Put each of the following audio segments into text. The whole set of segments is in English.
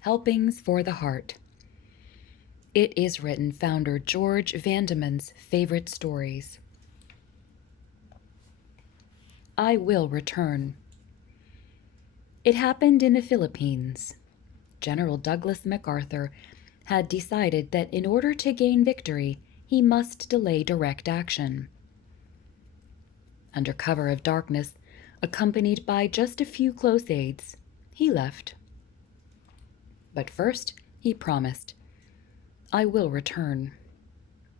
Helpings for the Heart. It is written founder George Vandeman's favorite stories. I Will Return. It happened in the Philippines. General Douglas MacArthur had decided that in order to gain victory, he must delay direct action. Under cover of darkness, accompanied by just a few close aides, he left. But first, he promised, I will return.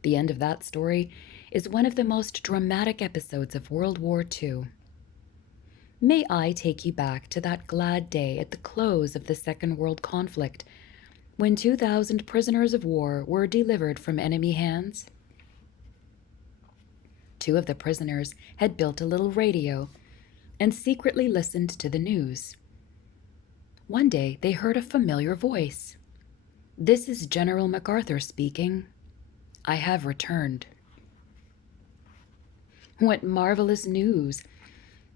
The end of that story is one of the most dramatic episodes of World War II. May I take you back to that glad day at the close of the Second World Conflict, when 2,000 prisoners of war were delivered from enemy hands? Two of the prisoners had built a little radio and secretly listened to the news. One day they heard a familiar voice. This is General MacArthur speaking. I have returned. What marvelous news!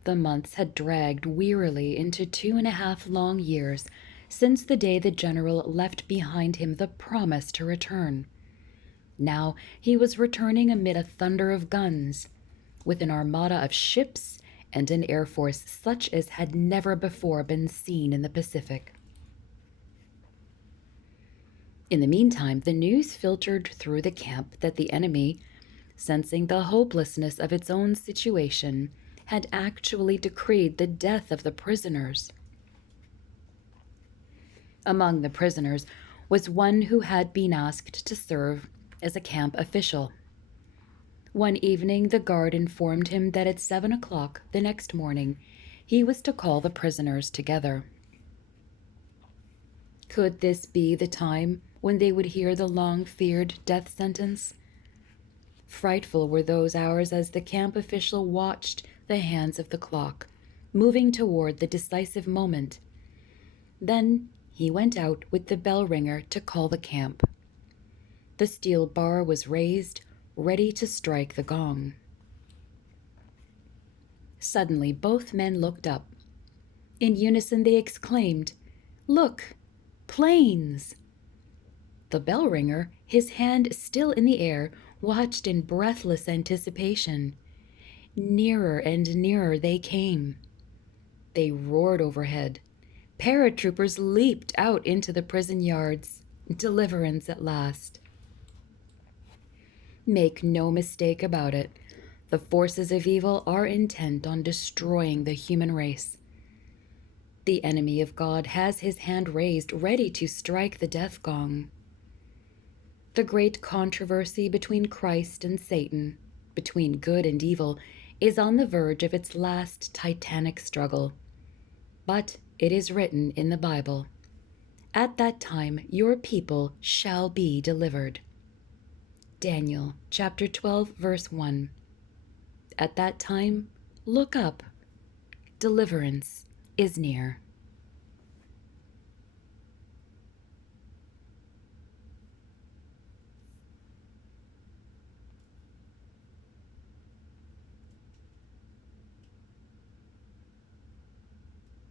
The months had dragged wearily into 2.5 long years since the day the general left behind him the promise to return. Now he was returning amid a thunder of guns, with an armada of ships and an air force such as had never before been seen in the Pacific. In the meantime, the news filtered through the camp that the enemy, sensing the hopelessness of its own situation, had actually decreed the death of the prisoners. Among the prisoners was one who had been asked to serve as a camp official. One evening, the guard informed him that at 7 o'clock the next morning, he was to call the prisoners together. Could this be the time when they would hear the long-feared death sentence? Frightful were those hours as the camp official watched the hands of the clock, moving toward the decisive moment. Then he went out with the bell ringer to call the camp. The steel bar was raised, ready to strike the gong. Suddenly, both men looked up. In unison, they exclaimed, "Look! Planes!" The bell ringer, his hand still in the air, watched in breathless anticipation. Nearer and nearer they came. They roared overhead. Paratroopers leaped out into the prison yards. Deliverance at last. Make no mistake about it. The forces of evil are intent on destroying the human race. The enemy of God has his hand raised, ready to strike the death gong. The great controversy between Christ and Satan, between good and evil, is on the verge of its last titanic struggle. But it is written in the Bible, "At that time your people shall be delivered." Daniel chapter 12, verse 1. At that time, look up. Deliverance is near.